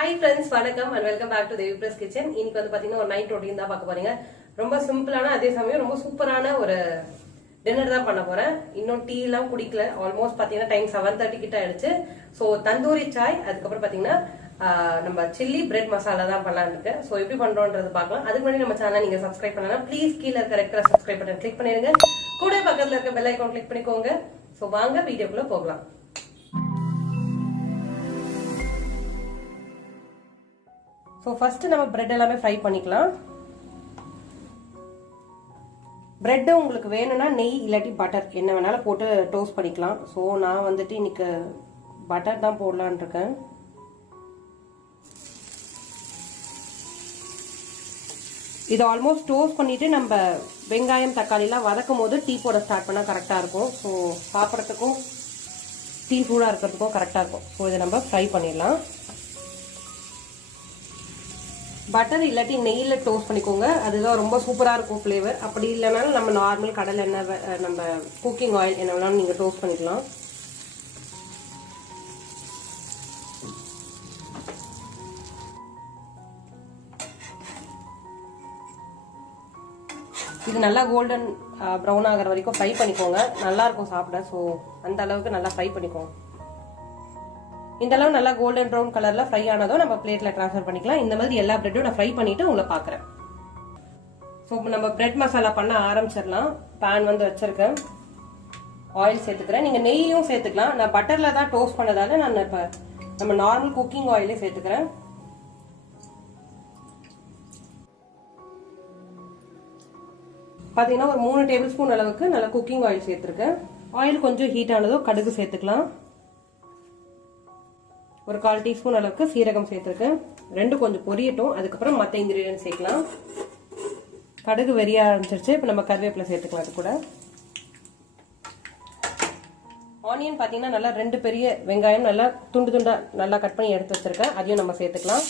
Hi friends, வணக்கம் and welcome back to Devi Press Kitchen. இன்னைக்கு வந்து பாத்தீங்கன்னா ஒரு நைட் ரொட்டீன் தான் பார்க்க போறீங்க. ரொம்ப சிம்பிளான அதே சமயம் ரொம்ப சூப்பரான ஒரு டின்னர் தான் பண்ண போறேன். இன்னும் டீ எல்லாம் குடிக்கல. ஆல்மோஸ்ட் பாத்தீங்கன்னா டைம் 7:30 கிட்ட ஆயிடுச்சு. சோ தந்தூரி சாய், அதுக்கப்புறம் பாத்தீங்கன்னா நம்ம சில்லி பிரெட் மசாலா தான் பண்ணலாம்னு இருக்கேன். சோ எப்படி பண்றோம்ன்றது பார்க்கலாம். அதுக்கு முன்னாடி நம்ம சேனலை நீங்க சப்ஸ்கிரைப் பண்ணலாம். ப்ளீஸ் கீழ இருக்க red colour subscribe button click பண்ணிருங்க. கூட பக்கத்துல இருக்க பெல் ஐகான் கிளிக் பண்ணிக்கோங்க. சோ வாங்க வீடியோக்குள்ள போகலாம். ஸோ ஃபர்ஸ்ட் நம்ம பிரெட் எல்லாமே ஃப்ரை பண்ணிக்கலாம். பிரெட் உங்களுக்கு வேணும்னா நெய் இல்லாட்டி பட்டர் என்ன வேணாலும் போட்டு டோஸ்ட் பண்ணிக்கலாம். ஸோ நான் வந்துட்டு இன்னைக்கு பட்டர் தான் போடலான் இருக்கேன். இது ஆல்மோஸ்ட் டோஸ்ட் பண்ணிட்டு நம்ம வெங்காயம் தக்காளிலாம் வதக்கும் போது டீ போட ஸ்டார்ட் பண்ணால் கரெக்டாக இருக்கும். ஸோ சாப்பிட்றதுக்கும் டீ சூடாக இருக்கிறதுக்கும் கரெக்டாக இருக்கும். ஸோ இதை நம்ம ஃப்ரை பண்ணிடலாம். பட்டர் இல்லாட்டி நெய்யில டோஸ்ட் பண்ணிக்கோங்க. அதுதான் ரொம்ப சூப்பரா இருக்கும் ஃபிளேவர். அப்படி இல்லைனாலும் நம்ம நார்மல் கடலை எண்ணெய், நம்ம குக்கிங் ஆயில் என்ன வேணாலும் நீங்க டோஸ்ட் பண்ணிக்கலாம். இது நல்லா கோல்டன் ப்ரௌன் ஆகிற வரைக்கும் ஃப்ரை பண்ணிக்கோங்க. நல்லா இருக்கும் சாப்பிட. ஸோ அந்த அளவுக்கு நல்லா ஃப்ரை பண்ணிக்கோங்க. இந்த அளவு நல்லா கோல்டன் ப்ரௌன் கலர்ல ஃப்ரை ஆனதும் நம்ம பிளேட்ல ட்ரான்ஸ்ஃபர் பண்ணிக்கலாம். இந்த மாதிரி எல்லா பிரெட்டும் நான் ஃப்ரை பண்ணிட்டு உங்களை பாக்குறேன். ஸோ நம்ம பிரெட் மசாலா பண்ண ஆரம்பிச்சிடலாம். பேன் வந்து வச்சிருக்கேன். ஆயில் சேர்த்துக்கிறேன். நீங்க நெய்யும் சேர்த்துக்கலாம். நான் பட்டர்ல தான் டோஸ்ட் பண்ணதால நான் இப்ப நம்ம நார்மல் குக்கிங் ஆயிலே சேர்த்துக்கிறேன். பாத்தீங்கன்னா ஒரு 3 டேபிள் ஸ்பூன் அளவுக்கு நல்ல குக்கிங் ஆயில் சேர்த்திருக்கேன். ஆயில் கொஞ்சம் ஹீட் ஆனதும் கடுகு சேர்த்துக்கலாம். ஒரு 1/4 டீஸ்பூன் அளவுக்கு சீரகம் சேர்த்திருக்கேன். ரெண்டும் கொஞ்சம் பொரியட்டும். அதுக்கப்புறம் மற்ற இன்கிரீடியன்ட் சேர்க்கலாம். கடுகு வெறிய ஆரம்பிச்சிருச்சு. இப்போ நம்ம கருவேப்பிலை சேர்த்துக்கலாம். அது கூட ஆனியன் பாத்தீங்கன்னா நல்லா 2 பெரிய வெங்காயம் நல்லா துண்டு துண்டா நல்லா கட் பண்ணி எடுத்து வச்சிருக்கேன். அதையும் நம்ம சேர்த்துக்கலாம்.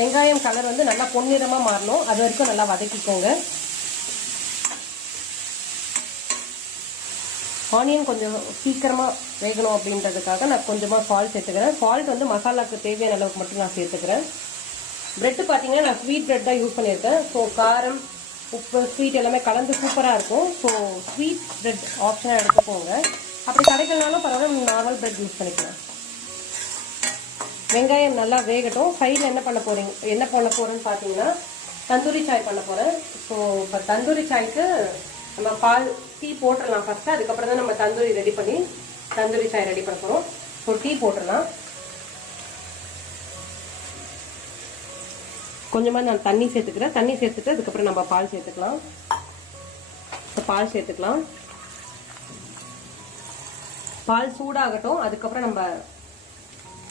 வெங்காயம் கலர் வந்து நல்லா பொன்னிறமா மாறணும். அது வரைக்கும் நல்லா வதக்கிக்கோங்க. ஆனியன் கொஞ்சம் சீக்கிரமா வேகணும் அப்படின்றதுக்காக நான் கொஞ்சமா சால்ட் சேர்த்துக்கிறேன். சால்ட் வந்து மசாலாக்கு தேவையான அளவுக்கு மட்டும் நான் சேர்த்துக்கிறேன். பிரெட் பாத்தீங்கன்னா நான் ஸ்வீட் பிரெட் தான் யூஸ் பண்ணியிருக்கேன். ஸோ காரம், உப்பு, ஸ்வீட் எல்லாமே கலந்து சூப்பரா இருக்கும். ஸோ ஸ்வீட் பிரெட் ஆப்ஷனா எடுத்துக்கோங்க. அப்படி கிடைக்கலனாலும் பரவாயில்ல, நார்மல் பிரெட் யூஸ் பண்ணிக்கலாம். வெங்காயம் நல்லா வேகட்டும். சைடில் என்ன பண்ண போறேன்னு பாத்தீங்கன்னா தந்தூரி சாய் பண்ண போறேன். ஸோ இப்போ தந்தூரி சாய்க்கு நம்ம பால் டீ போட்டுடலாம் ஃபர்ஸ்ட். அதுக்கப்புறம் தான் நம்ம தந்தூரி ரெடி பண்ணி தந்தூரி சாய் ரெடி பண்ண போறோம். ஸோ டீ போட்டுடலாம். கொஞ்சமா நான் தண்ணி சேர்த்துக்கிறேன். தண்ணி சேர்த்துட்டு அதுக்கப்புறம் நம்ம பால் சேர்த்துக்கலாம். பால் சேர்த்துக்கலாம். பால் சூடாகட்டும். அதுக்கப்புறம் நம்ம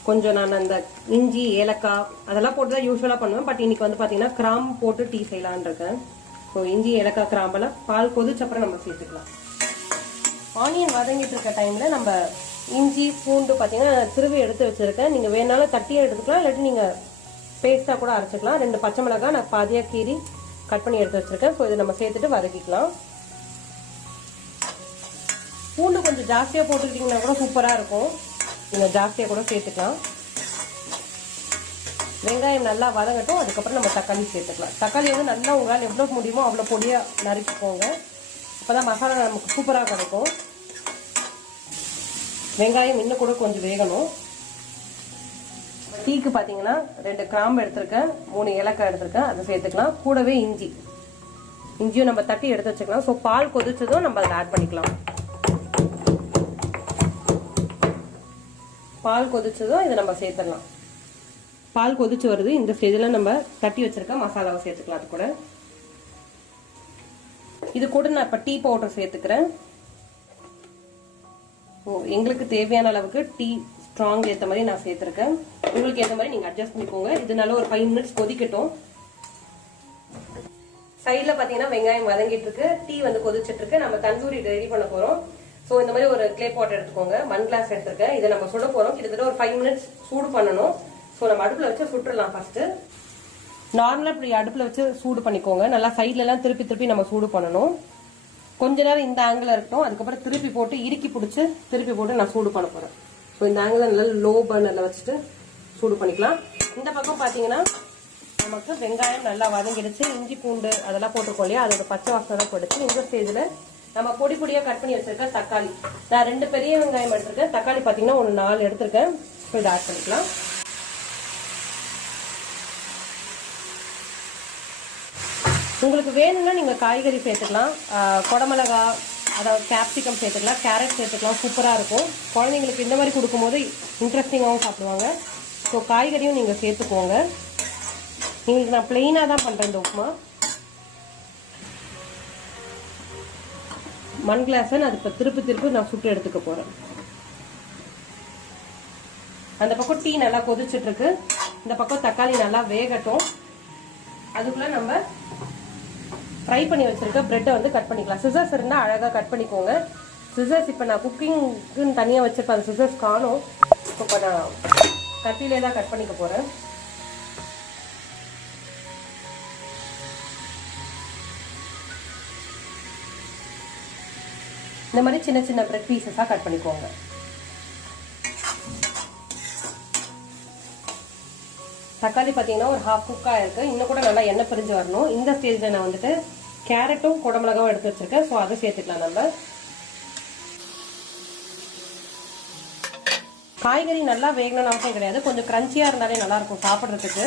கொஞ்சம் நான் அந்த இஞ்சி, ஏலக்காய் அதெல்லாம் போட்டு தான் யூஸ்வலா பண்ணுவேன். பட் இன்னைக்கு வந்து பாத்தீங்கன்னா கிராம்பு போட்டு டீ செய்யலான் இருக்கேன். ஸோ இஞ்சி, ஏலக்காய், கிராம்பெல்லாம் பால் கொதிச்சப்பறம் நம்ம சேர்த்துக்கலாம். ஆனியன் வதங்கிட்டு இருக்க டைம்ல நம்ம இஞ்சி, பூண்டு பாத்தீங்கன்னா திருவி எடுத்து வச்சிருக்கேன். நீங்க வேணாலும் தட்டியா எடுத்துக்கலாம், இல்லாட்டி நீங்க பேஸ்டா கூட அரைச்சிக்கலாம். 2 பச்சை மிளகாய் நான் பாதியா கீரி கட் பண்ணி எடுத்து வச்சிருக்கேன். ஸோ இதை நம்ம சேர்த்துட்டு வதக்கிக்கலாம். பூண்டு கொஞ்சம் ஜாஸ்தியா போட்டுக்கிட்டீங்கன்னா கூட சூப்பரா இருக்கும். நீங்க ஜாஸ்தியா கூட சேர்த்துக்கலாம். வெங்காயம் நல்லா வதங்கட்டும். அதுக்கப்புறம் நம்ம தக்காளி சேர்த்துக்கலாம். தக்காளி வந்து நல்லா உங்களால் எவ்வளவு முடியுமோ அவ்வளவு பொடியா நறுக்கிக்கோங்க. அப்பதான் மசாலா நமக்கு சூப்பரா கிடைக்கும். வெங்காயம் இன்னும் கூட கொஞ்சம் வேகணும். டீக்கு பாத்தீங்கன்னா 2 கிராம்பு எடுத்திருக்கேன், 3 ஏலக்காய் எடுத்திருக்கேன். அதை சேர்த்துக்கலாம். கூடவே இஞ்சியும் நம்ம தட்டி எடுத்து வச்சுக்கலாம். ஸோ பால் கொதிச்சதும் நம்ம அதை ஆட் பண்ணிக்கலாம். பால் கொதிச்சதும் இதை நம்ம சேர்த்துடலாம். பால் கொதிச்சு வருது. இந்த ஸ்டேஜில் நம்ம தட்டி வச்சிருக்க மசாலாவை சேர்த்துக்கலாம். அது கூட இது கூட நான் இப்ப டீ பவுடர் சேர்த்துக்கிறேன். எங்களுக்கு தேவையான அளவுக்கு டீ ஸ்ட்ராங் ஏற்ற மாதிரி நான் சேர்த்திருக்கேன். உங்களுக்கு ஏற்ற மாதிரி நீங்க அட்ஜஸ்ட் பண்ணிக்கோங்க. இதனால ஒரு 5 மினிட்ஸ் கொதிக்கட்டும். சைட்ல பாத்தீங்கன்னா வெங்காயம் வதங்கிட்டு இருக்கு, டீ வந்து கொதிச்சிட்டு இருக்கு. நம்ம தந்தூரி ரெடி பண்ண போறோம். சோ இந்த மாதிரி ஒரு கிளே பாட் எடுத்துக்கோங்க. 1 கிளாஸ் எடுத்திருக்கேன். இதை நம்ம சுட போறோம். கிட்டத்தட்ட ஒரு 5 மினிட்ஸ் சூடு பண்ணணும். ஸோ நம்ம அடுப்புல வச்சு சுட்டுடலாம். ஃபர்ஸ்ட் நார்மலா இப்படி அடுப்புல வச்சு சூடு பண்ணிக்கோங்க. நல்லா சைட்ல எல்லாம் திருப்பி திருப்பி நம்ம சூடு பண்ணணும். கொஞ்ச நேரம் இந்த ஆங்கிள் இருக்கட்டும். அதுக்கப்புறம் திருப்பி போட்டு இறுக்கி பிடிச்சி திருப்பி போட்டு நான் சூடு பண்ண போறேன். ஸோ இந்த ஆங்கிள் நல்லா லோ பர்னர்ல வச்சுட்டு சூடு பண்ணிக்கலாம். இந்த பக்கம் பாத்தீங்கன்னா நமக்கு வெங்காயம் நல்லா வதங்கிடுச்சு. இஞ்சி பூண்டு அதெல்லாம் போட்டுருக்கோம் இல்லையா, அதோட பச்சை வாசனை போயிடுச்சு. இந்த ஸ்டேஜ்ல நம்ம பொடி பொடியா கட் பண்ணி வச்சிருக்கேன் தக்காளி. நான் 2 பெரிய வெங்காயம் எடுத்திருக்கேன். தக்காளி பாத்தீங்கன்னா 4 எடுத்திருக்கேன். ஸோ இதை ஆட் பண்ணிக்கலாம். உங்களுக்கு வேணும்னா நீங்க காய்கறி சேர்த்துக்கலாம். குடமிளகா, அதாவது கேப்சிகம் சேர்த்துக்கலாம், கேரட் சேர்த்துக்கலாம். சூப்பரா இருக்கும். குழந்தைங்களுக்கு இந்த மாதிரி கொடுக்கும்போது இன்ட்ரெஸ்டிங்காகவும் சாப்பிடுவாங்க. ஸோ காய்கறியும் நீங்க சேர்த்துக்கோங்க. இன்னைக்கு நான் பிளெயினா தான் பண்றேன் இந்த உப்புமா. மண் கிளாஸ் நான் இப்போ திருப்பி நான் சுட்டு எடுத்துக்க போறேன். அந்த பக்கம் டீ நல்லா கொதிச்சுட்டு இருக்கு. இந்த பக்கம் தக்காளி நல்லா வேகட்டும். அதுக்குள்ள நம்ம ஃப்ரை பண்ணி வச்சிருக்க பிரெட்டை வந்து கட் பண்ணிக்கலாம். சிசர்ஸ் இருந்தால் அழகாக கட் பண்ணிக்கோங்க. சிசர்ஸ் இப்போ நான் குக்கிங்குன்னு தனியாக வச்சிருப்பேன். அந்த சிசர்ஸ் காணும். இப்போ நான் கத்தியிலே தான் கட் பண்ணிக்க போறேன். இந்த மாதிரி சின்ன சின்ன பிரெட் பீசஸா கட் பண்ணிக்கோங்க. தக்காளி பாத்தீங்கன்னா ஒரு ஹாஃப் குக்கா இருக்கு. இன்னும் கூட நல்லா எண்ணெய் பிரிஞ்சு வரணும். இந்த ஸ்டேஜ்ல நான் வந்துட்டு கேரட்டும் குடமிளகாவும் எடுத்து வச்சிருக்கேன். ஸோ அதை சேர்த்துக்கலாம். நம்ம காய்கறி நல்லா வேகணும்னு அவசியம் கிடையாது. கொஞ்சம் கிரன்ச்சியா இருந்தாலே நல்லா இருக்கும் சாப்பிட்றதுக்கு.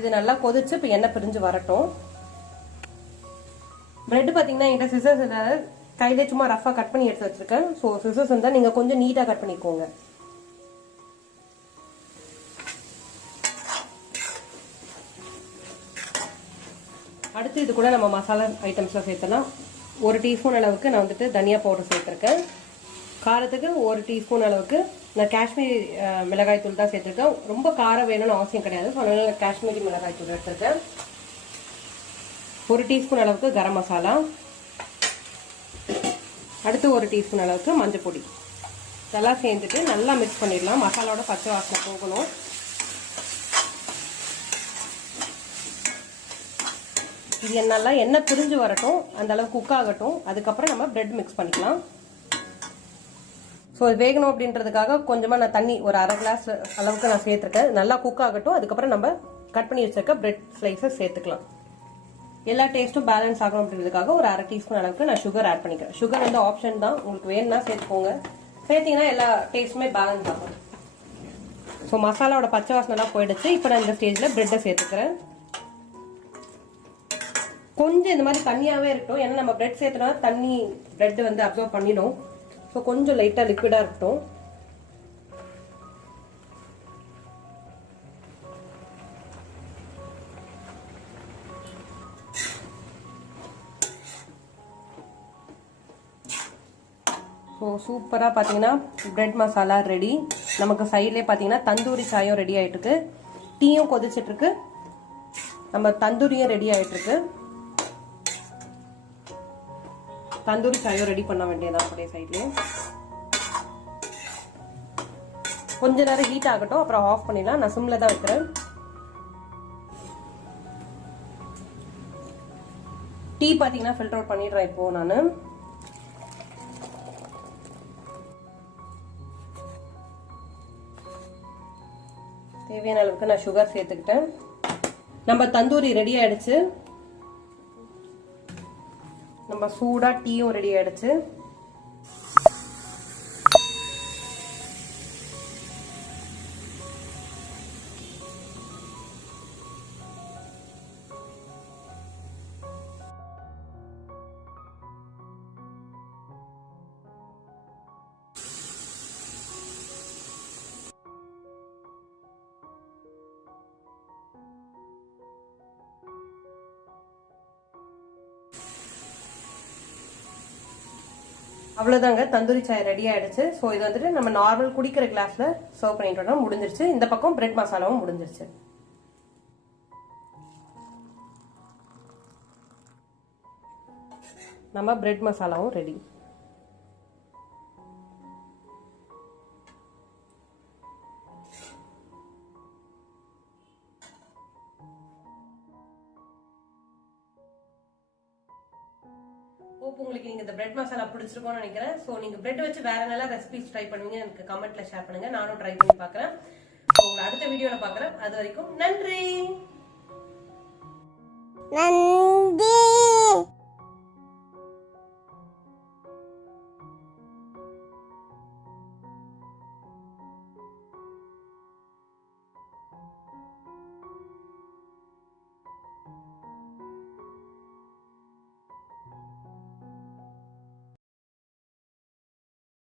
இது நல்லா கொதிச்சு இப்போ எண்ணெய் பிரிஞ்சு வரட்டும். பிரெட் பாத்தீங்கன்னா என்கிட்ட சிசர்ஸ் கையில சும்மா ரஃபா கட் பண்ணி எடுத்து வச்சிருக்கேன். ஸோ சிசர்ஸ் இருந்தா நீங்க கொஞ்சம் நீட்டா கட் பண்ணிக்கோங்க. அடுத்து இது கூட நம்ம மசாலா ஐட்டம்ஸ்லாம் சேர்த்தலாம். 1 டீஸ்பூன் அளவுக்கு நான் வந்துட்டு தனியா பவுடர் சேர்த்திருக்கேன். காரத்துக்கு 1 டீஸ்பூன் அளவுக்கு நான் காஷ்மீரி மிளகாய் தூள் தான் சேர்த்திருக்கேன். ரொம்ப காரம் வேணும்னு அவசியம் கிடையாது. அதனால காஷ்மீரி மிளகாய் தூள் எடுத்திருக்கேன். 1 டீஸ்பூன் அளவுக்கு கரம் மசாலா. அடுத்து 1 டீஸ்பூன் அளவுக்கு மஞ்சள் பொடி. இதெல்லாம் சேர்ந்துட்டு நல்லா மிக்ஸ் பண்ணிடலாம். மசாலாவோட பச்சை வாசனை போகணும். இது நல்லா எண்ணெய் பிரிஞ்சு வரட்டும். அந்த அளவுக்கு குக் ஆகட்டும். அதுக்கப்புறம் நம்ம பிரெட் மிக்ஸ் பண்ணிக்கலாம். ஸோ வேகணும் அப்படின்றதுக்காக கொஞ்சமா நான் தண்ணி ஒரு 1/2 கிளாஸ் அளவுக்கு நான் சேர்த்துருக்கேன். நல்லா குக் ஆகட்டும். அதுக்கப்புறம் நம்ம கட் பண்ணி வச்சிருக்க பிரெட் ஸ்லைஸஸ் சேர்த்துக்கலாம். எல்லா டேஸ்ட்டும் பேலன்ஸ் ஆகணும் அப்படின்றதுக்காக ஒரு 1/2 டீஸ்பூன் அளவுக்கு நான் சுகர் ஆட் பண்ணிக்கிறேன். சுகர் வந்து ஆப்ஷன் தான். உங்களுக்கு வேணும்னா சேர்த்துக்கோங்க. சேர்த்தீங்கன்னா எல்லா டேஸ்ட்டுமே பேலன்ஸ் ஆகும். ஸோ மசாலாவோட பச்சை வாசனைலாம் போயிடுச்சு. இப்போ நான் இந்த ஸ்டேஜ்ல பிரெட்டை சேர்த்துக்கிறேன். கொஞ்சம் இந்த மாதிரி தண்ணியாவே இருக்கட்டும். ஏன்னா நம்ம பிரெட் சேர்த்தனா தண்ணி பிரெட் வந்து அப்சர்வ் பண்ணிடும். ஸோ கொஞ்சம் லைட்டா லிக்விடா இருக்கட்டும். ஸோ சூப்பரா பாத்தீங்கன்னா பிரெட் மசாலா ரெடி. நமக்கு சைட்லேயே பாத்தீங்கன்னா தந்தூரி சாயம் ரெடி ஆயிட்டு இருக்கு. டீயும் கொதிச்சிட்டு இருக்கு. நம்ம தந்தூரியும் ரெடி ஆயிட்டு இருக்கு. தந்தூரி சாயம் ரெடி பண்ண வேண்டியதான் அப்படியே சைட்லயே. கொஞ்ச நேரம் ஹீட் ஆகட்டும். அப்புறம் ஆஃப் பண்ணிடலாம். நான் சிம்ல தான் வைக்கிறேன். டீ பாத்தீங்கன்னா ஃபில்டர் அவுட் பண்ணிடுறேன் இப்போ நானு. தேவையான அளவுக்கு நான் சுகர் சேர்த்துக்கிட்டேன். நம்ம தந்தூரி ரெடி ஆயிடுச்சு. நம்ம சூடா டீயும் ரெடி ஆயிடுச்சு. அவ்வளவுதாங்க, தந்தூரி சாய் ரெடி ஆயிடுச்சு. ஸோ இது வந்துட்டு நம்ம நார்மல் குடிக்கிற கிளாஸ்ல சர்வ் பண்ணிட்டோம்னா முடிஞ்சிருச்சு. இந்த பக்கம் பிரெட் மசாலாவும் முடிஞ்சிருச்சு. நம்ம பிரெட் மசாலாவும் ரெடி. ஹோப் உங்களுக்கு நீங்க இந்த பிரெட் மசாலா பிடிச்சிருக்கோம்னு நினைக்கிறேன். ஸோ நீங்க பிரெட் வச்சு வேற நல்ல ரெசிபிஸ் ட்ரை பண்ணுவீங்க எனக்கு கமெண்ட்ல ஷேர் பண்ணுங்க. நானும் ட்ரை பண்ணி பார்க்கறேன். உங்களை அடுத்த வீடியோல பார்க்கறேன். அது வரைக்கும் நன்றி.